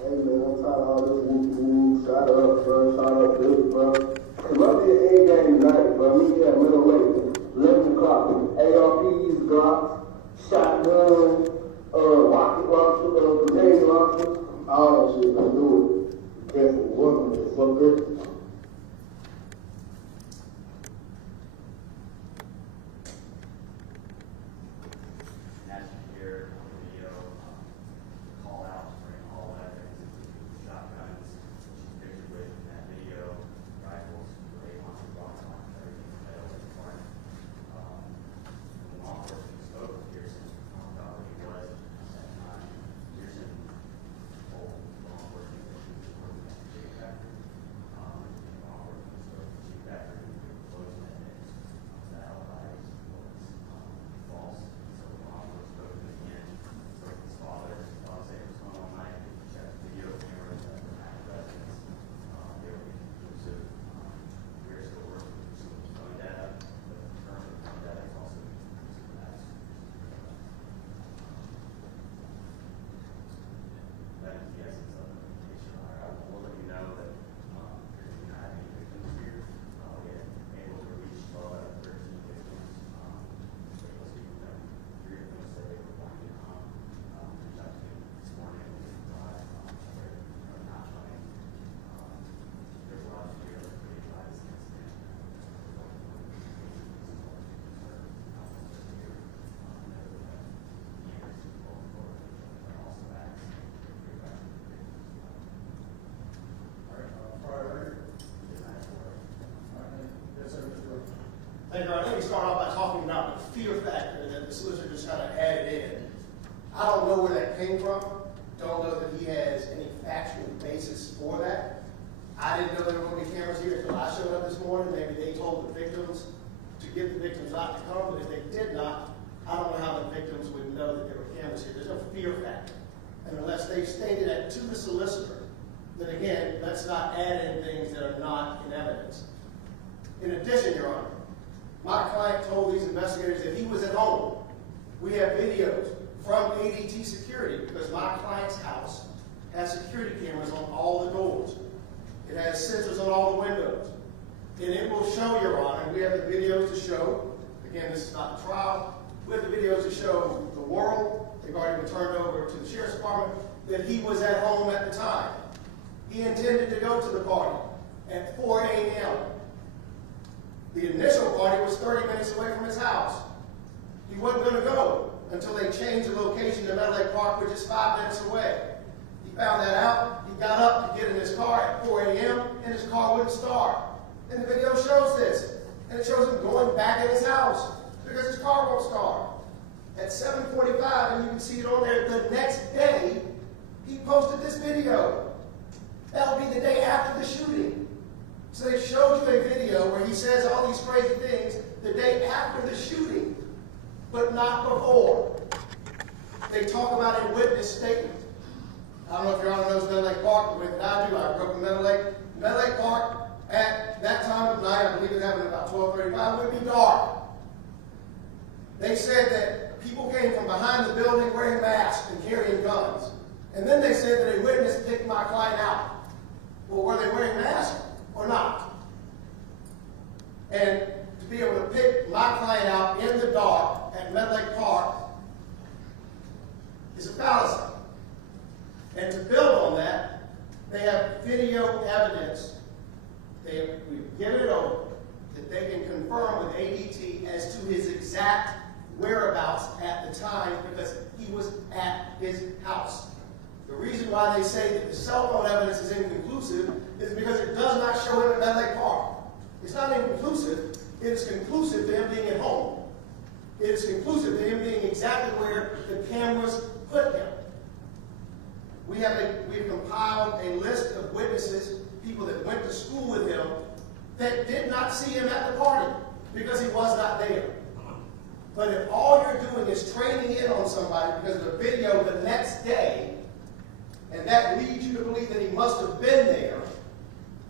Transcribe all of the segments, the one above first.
Hey man, I'm tired of all this whoop, shot up, bro, shot up, this, bro. Come up to the A game tonight, bro. Meet me at middleweight, 11 o'clock. ARPs, Glocks, shotgun, rocket launcher, grenade launcher, all that shit. Let's do it. Careful, one, it's so good. I think we start off by talking about the fear factor that the solicitor just kind of added in. I don't know where that came from. Don't know that he has any factual basis for that. I didn't know there were going to be cameras here until I showed up this morning. Maybe they told the victims to get the victims not to come, but if they did not, I don't know how the victims would know that there were cameras here. There's no fear factor. And unless they've stated that to the solicitor, then again, let's not add in things that are not in evidence. In addition, Your Honor, my client told these investigators that he was at home. We have videos from ADT security because my client's house has security cameras on all the doors. It has sensors on all the windows. And it will show, Your Honor, we have the videos to show, again, this is not a trial, we have the videos to show the world, they've already been turned over to the Sheriff's Department, that he was at home at the time. He intended to go to the party at 4 a.m. The initial party was 30 minutes away from his house. He wasn't going to go until they changed the location to Meadow Lake Park, which is 5 minutes away. He found that out. He got up to get in his car at 4 a.m. and his car wouldn't start. And the video shows this. And it shows him going back in his house because his car won't start. At 7:45, and you can see it on there, the next day, he posted this video. That'll be the day after the shooting. So they showed you a video where he says all these crazy things the day after the shooting, but not before. They talk about a witness statement. I don't know if Your Honor knows Meadow Lake Park the way that I do. I grew up in Meadow Lake. Meadow Lake Park, at that time of night, I believe it happened about 12:35, would be dark. They said that people came from behind the building wearing masks and carrying guns. And then they said that a witness picked my client out. Well, were they wearing masks or not? And to be able to pick my client out in the dark at Meadow Lake Park is a fallacy. And to build on that, they have video evidence. We've given it over that they can confirm with ADT as to his exact whereabouts at the time because he was at his house. The reason why they say that the cell phone evidence is inconclusive is because it does not show him at Meadow Lake Park. It's not inconclusive. It is conclusive to him being at home. It is conclusive to him being exactly where the cameras put him. We've compiled a list of witnesses, people that went to school with him, that did not see him at the party because he was not there. But if all you're doing is training in on somebody because of a video the next day, and that leads you to believe that he must have been there,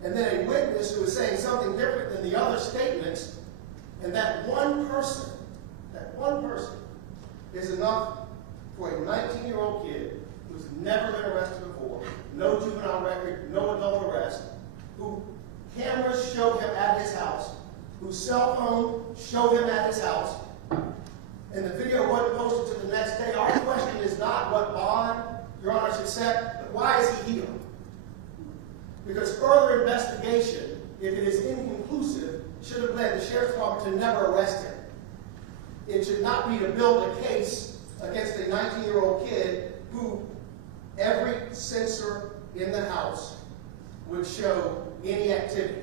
and then a witness who is saying something different than the other statements, and that one person is enough for a 19-year-old kid who's never been arrested before before, no juvenile record, no adult arrest, who cameras show him at his house, whose cell phone show him at his house, and the video wasn't posted to the next day. Our question is not what bond Your Honor should set, but why is he here? Because further investigation, if it is inconclusive, should have led the Sheriff's Department to never arrest him. It should not be to build a case against a 19-year-old kid who every sensor in the house would show any activity.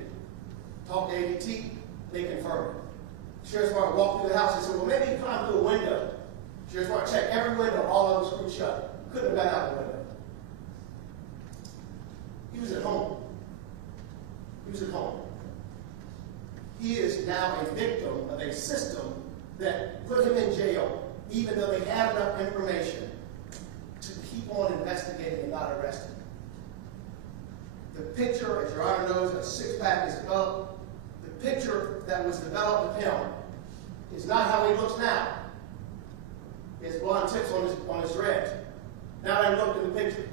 Talk to ADT, they confirmed it. Sheriff's Department walked through the house and said, well, maybe he climbed through a window. Sheriff's Department checked every window, all of them screwed shut. Couldn't have got out the window. He was at home. He was at home. He is now a victim of a system that put him in jail, even though they have enough information to keep on investigating and not arrest him. The picture, as Your Honor knows, a six-pack is developed. The picture that was developed of him is not how he looks now. He has blonde tips on his dreads. Now that I looked in the picture,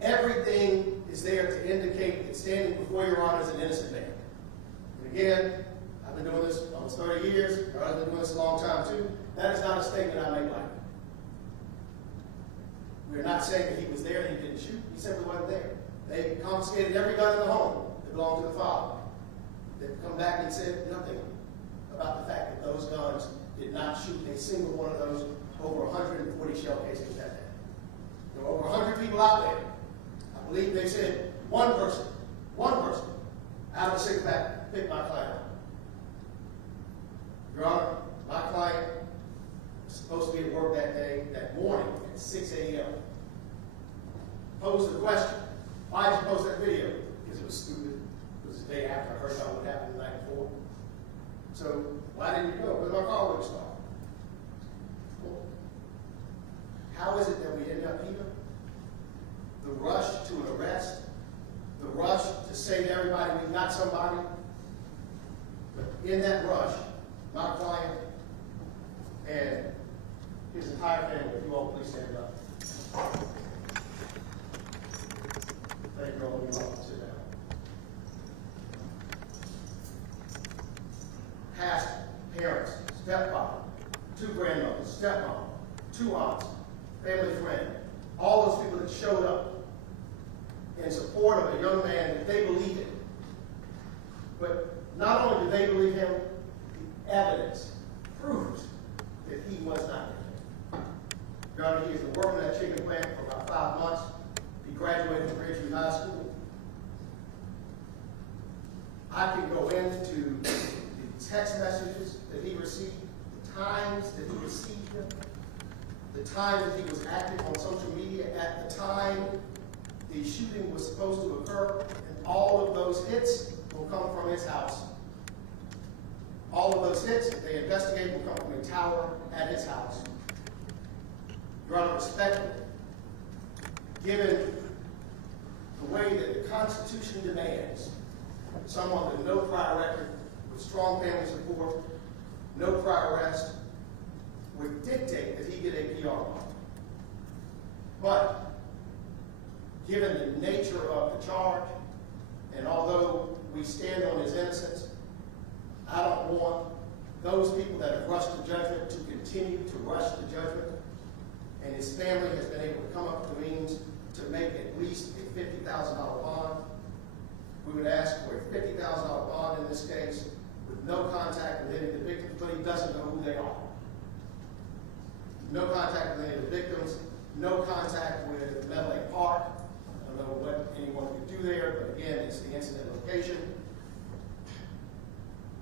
everything is there to indicate that standing before Your Honor is an innocent man. And again, I've been doing this almost 30 years. Your Honor's been doing this a long time too. That is not a statement I make lightly. We're not saying that he was there and he didn't shoot. He simply wasn't there. They confiscated every gun in the home that belonged to the father. They've come back and said nothing about the fact that those guns did not shoot a single one of those over 140 shell casings that day. There were over 100 people out there. I believe they said one person out of a six-pack picked my client up. Your Honor, my client was supposed to be at work that day, that morning at 6 a.m. Posed the question, why did you post that video? Because it was stupid. It was the day after I heard about what happened the night before. So why didn't you go? Because my car wouldn't start. Well, how is it that we end up here? The rush to an arrest, the rush to say to everybody we've got somebody. But in that rush, my client and his entire family, if you all please stand up. Thank you all. You all sit down. Pastor, parents, stepfather, two grandmothers, stepmom, two aunts, family friend, all those people that showed up in support of a young man that they believed in. But not only did they believe him, the evidence proves that he was not there. Your Honor, he has been working at that chicken plant for about 5 months. He graduated from Richland High School. I can go into the text messages that he received, the times that he received them, the time that he was active on social media at the time the shooting was supposed to occur, and all of those hits will come from his house. All of those hits, if they investigate, will come from a tower at his house. Your Honor, respectfully, given the way that the Constitution demands someone with no prior record, with strong family support, no prior arrest, would dictate that he get a PR bond. But given the nature of the charge, and although we stand on his innocence, I don't want those people that have rushed to judgment to continue to rush to judgment. And his family has been able to come up with the means to make at least a $50,000 bond. We would ask for a $50,000 bond in this case, with no contact with any of the victims, but he doesn't know who they are. No contact with any of the victims, no contact with Medley Park. I don't know what anyone could do there, but again, it's the incident location.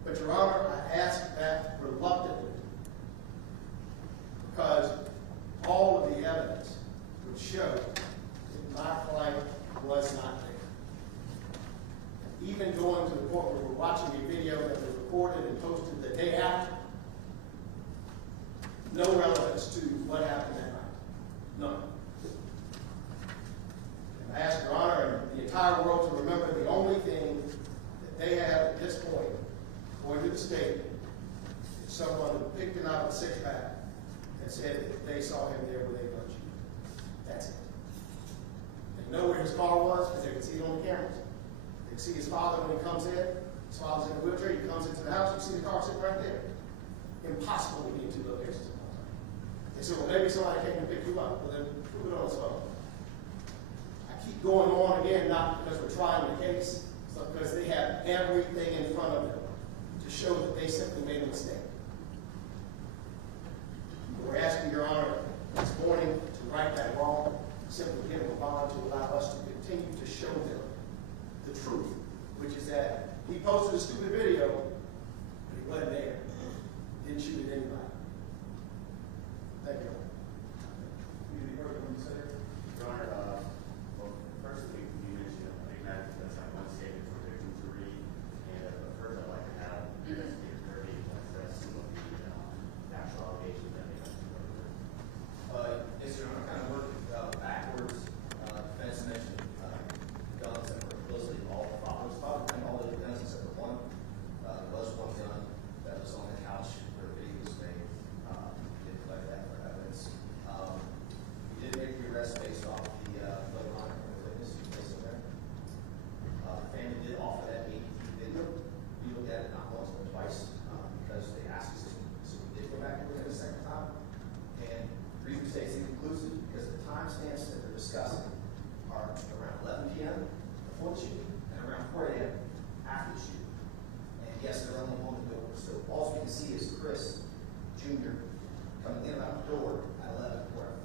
But Your Honor, I ask that reluctantly, because all of the evidence would show that my client was not there. Even going to the point where we're watching a video that was recorded and posted the day after, no relevance to what happened that night. None. And I ask Your Honor and the entire world to remember the only thing that they have at this point, going to the state, is someone who picked him out of a six-pack and said that they saw him there with a gun shooter. That's it. know where his car was because they could see it on the cameras. They could see his father when he comes in. His father's in a wheelchair. He comes into the house. You see the car sitting right there. Impossible to be in two locations at one time. They said, well, maybe somebody came to pick you up. Well, then prove it on his phone. I keep going on again, not because we're trying the case, but because they have everything in front of them to show that they simply made a mistake. We're asking Your Honor this morning to right that wrong, simply give them a bond to allow us to continue to show them the truth, which is that he posted a stupid video, but he wasn't there. Didn't shoot at anybody. Thank you. Any further from the Senator? Your Honor, well, firstly, you mentioned, I think that's like one statement for victim to read, and first I'd like to have investigator Kirby address some of the actual allegations that they have to go over. Yes, Your Honor, kind of working backwards. Defense mentioned guns that were closely involved. Father's father and all the guns except for one. There was one gun that was on the couch where the video was made. Didn't collect that for evidence. We did make the arrest based off the blood line from the witness who placed it there. The family did offer that ADT video. We looked at it not once but twice because they asked us to, so we did go back and look at it a second time. And the reason we say it's inconclusive because the timestamps that they're discussing are around 11 p.m. before the shooting and around 4 a.m. after the shooting. And yes, they're only on the door. So all we can see is Chris Jr. coming in and out the door at 11 or at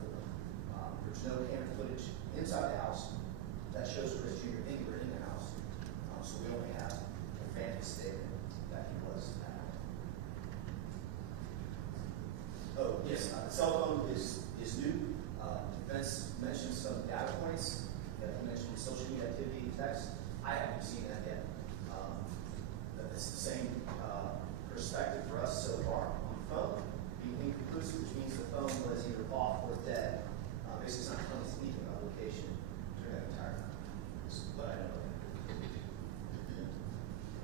4. There's no camera footage inside the house that shows Chris Jr. anywhere in the house. So we only have a family statement that he was at home. Oh, yes, the cell phone is new. Defense mentioned some data points that he mentioned social media activity and text. I haven't seen that yet. But it's the same perspective for us so far on the phone. Being inconclusive, which means the phone was either off or dead. Basically, it's not telling us anything about location during that entire time. This is what I know.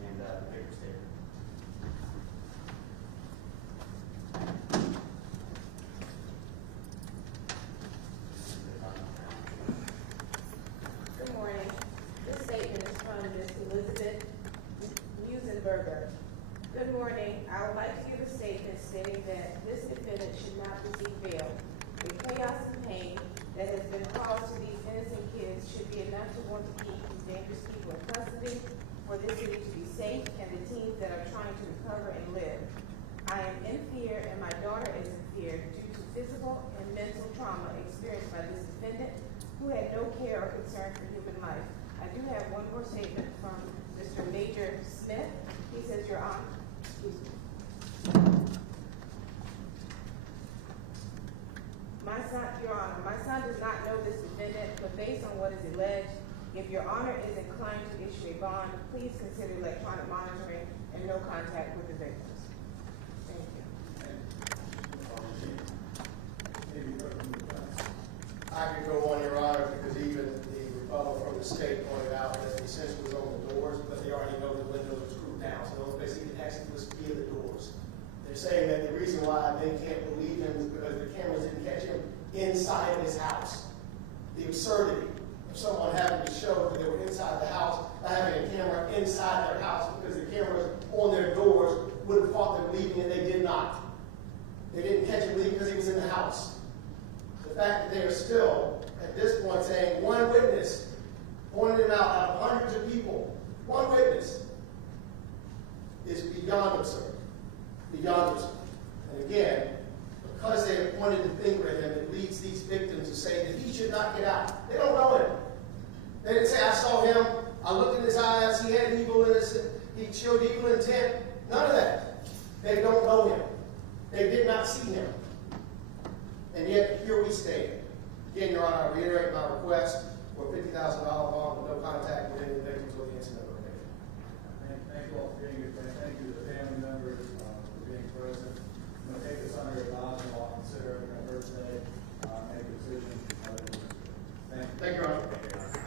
And the paper statement. Good morning. This statement is from Ms. Elizabeth Musenberger. Good morning. I would like to give a statement stating that this defendant should not receive bail. The chaos and pain that has been caused to these innocent kids should be enough to want to keep these dangerous people in custody, for this city to be safe and the teens that are trying to recover and live. I am in fear and my daughter is in fear due to physical and mental trauma experienced by this defendant who had no care or concern for human life. I do have one more statement from Mr. Major Smith. He says, Your Honor, excuse me. Your Honor, my son does not know this defendant, but based on what is alleged, if Your Honor is inclined to issue a bond, please consider electronic monitoring and no contact with the victims. Thank you. Any further from the defense? I could go on, Your Honor, because even the rebuttal from the state pointed out that the essential was on the doors, but they already know the windows are screwed down, so those basically the exit was via the doors. They're saying that the reason why they can't believe him is because the cameras didn't catch him inside of his house. The absurdity of someone having to show that they were inside the house, not having a camera inside their house because the cameras on their doors would have caught them leaving, and they did not. They didn't catch him leaving because he was in the house. The fact that they are still, at this point, saying one witness, pointing him out of hundreds of people, one witness, is beyond absurd. Beyond absurd. And again, because they have pointed the finger at him, it leads these victims to say that he should not get out. They don't know him. They didn't say, I saw him, I looked in his eyes, he had evil in his, he showed evil intent. None of that. They don't know him. They did not see him. And yet, here we stand. Again, Your Honor, I reiterate my request for a $50,000 bond with no contact with any of the victims or the incident of Thank you all for being here. Thank you to the family members for being present. I'm going to take this under advisement. I'll consider it. We're going to make a decision. Thank you, Your Honor. Thank you, Your Honor.